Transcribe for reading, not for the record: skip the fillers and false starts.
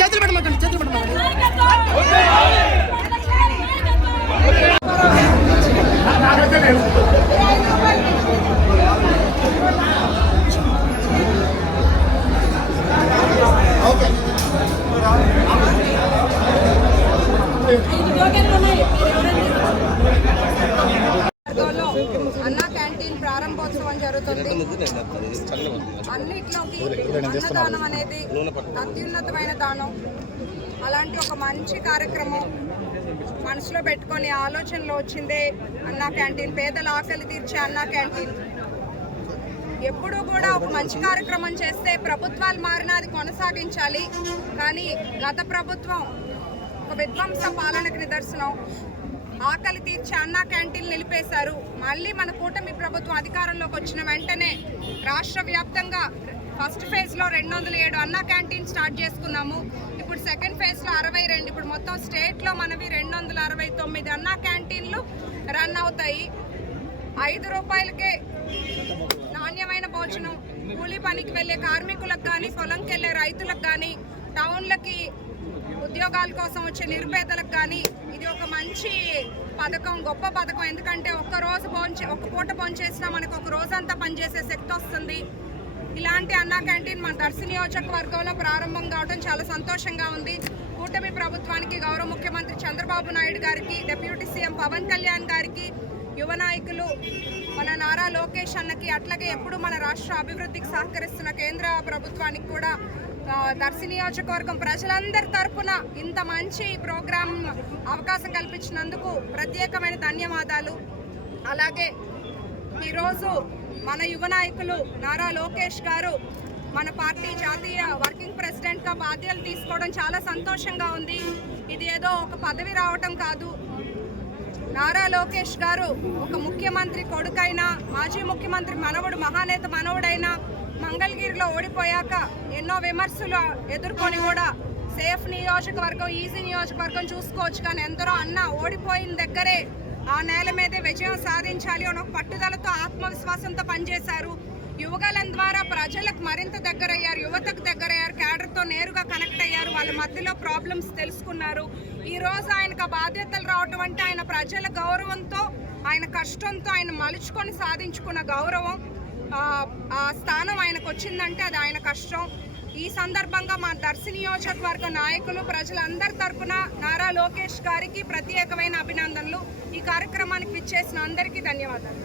చేతులు పెట్టమంటండి, చేతులు పెట్టమంటండి. అన్నా క్యాంటీన్ ప్రారంభోత్సవం జరుగుతుంది. అన్నిట్లోకి అన్నదానం అనేది అత్యున్నతమైన దానం. అలాంటి ఒక మంచి కార్యక్రమం మనసులో పెట్టుకొని ఆలోచనలో వచ్చిందే అన్నా క్యాంటీన్. పేదల ఆకలి తీర్చే అన్నా క్యాంటీన్. ఎప్పుడూ కూడా ఒక మంచి కార్యక్రమం చేస్తే ప్రభుత్వాలు మారినా అది కొనసాగించాలి. కానీ గత ప్రభుత్వం ఒక విధ్వంస పాలనకు నిదర్శనం. ఆకలి తీర్చే అన్నా క్యాంటీన్ నిలిపేశారు. మళ్ళీ మన కూటమి ప్రభుత్వం అధికారంలోకి వచ్చిన వెంటనే రాష్ట్ర వ్యాప్తంగా ఫస్ట్ ఫేజ్లో 207 అన్నా క్యాంటీన్ స్టార్ట్ చేసుకున్నాము. ఇప్పుడు సెకండ్ ఫేజ్లో 62. ఇప్పుడు మొత్తం స్టేట్లో మనవి 269 అన్నా క్యాంటీన్లు రన్ అవుతాయి. 5 రూపాయలకే నాణ్యమైన భోజనం కూలీ పనికి వెళ్ళే కార్మికులకు కానీ, పొలంకి వెళ్ళే రైతులకు కానీ, టౌన్లకి ఉద్యోగాల కోసం వచ్చే నిరుపేదలకు కానీ ఇది ఒక మంచి పథకం, గొప్ప పథకం. ఎందుకంటే ఒక్క పూట భోంచేసినా మనకు ఒక రోజంతా పనిచేసే శక్తి వస్తుంది. ఇలాంటి అన్నా క్యాంటీన్ మన దర్శి నియోజకవర్గంలో ప్రారంభం కావడం చాలా సంతోషంగా ఉంది. కూటమి ప్రభుత్వానికి, గౌరవ ముఖ్యమంత్రి చంద్రబాబు నాయుడు గారికి, డిప్యూటీ సీఎం పవన్ కళ్యాణ్ గారికి, యువ నాయకులు మన నారా లోకేష్ అన్నకి, అట్లాగే ఎప్పుడు మన రాష్ట్ర అభివృద్ధికి సహకరిస్తున్న కేంద్ర ప్రభుత్వానికి కూడా దర్శి నియోజకవర్గం ప్రజలందరి తరఫున ఇంత మంచి ప్రోగ్రాం అవకాశం కల్పించినందుకు ప్రత్యేకమైన ధన్యవాదాలు. అలాగే ఈరోజు మన యువ నాయకులు నారా లోకేష్ గారు మన పార్టీ జాతీయ వర్కింగ్ ప్రెసిడెంట్గా బాధ్యతలు తీసుకోవడం చాలా సంతోషంగా ఉంది. ఇది ఏదో ఒక పదవి రావటం కాదు. నారా లోకేష్ గారు ఒక ముఖ్యమంత్రి కొడుకైనా, మాజీ ముఖ్యమంత్రి మనవడు, మహానేత మనవడైనా మంగళగిరిలో ఓడిపోయాక ఎన్నో విమర్శలు ఎదుర్కొని కూడా సేఫ్ నియోజకవర్గం, ఈజీ నియోజకవర్గం చూసుకోవచ్చు. కానీ ఎందరో అన్న ఓడిపోయిన దగ్గరే ఆ నేల మీదే విజయం సాధించాలి అని ఒక పట్టుదలతో, ఆత్మవిశ్వాసంతో పనిచేశారు. యువగలం ద్వారా ప్రజలకు మరింత దగ్గరయ్యారు, యువతకు దగ్గరయ్యారు, క్యాడర్తో నేరుగా కనెక్ట్ అయ్యారు, వాళ్ళ మధ్యలో ప్రాబ్లమ్స్ తెలుసుకున్నారు. ఈరోజు ఆయనకు బాధ్యతలు రావటం అంటే ఆయన ప్రజల గౌరవంతో, ఆయన కష్టంతో ఆయన మలుచుకొని సాధించుకున్న గౌరవం, ఆ స్థానం ఆయనకు వచ్చిందంటే అది ఆయన కష్టం. ఈ సందర్భంగా మా దర్శి నియోజకవర్గ నాయకులు, ప్రజలందరి తరఫున నారా లోకేష్ గారికి ప్రత్యేకమైన అభినందనలు. ఈ కార్యక్రమానికి విచ్చేసిన అందరికీ ధన్యవాదాలు.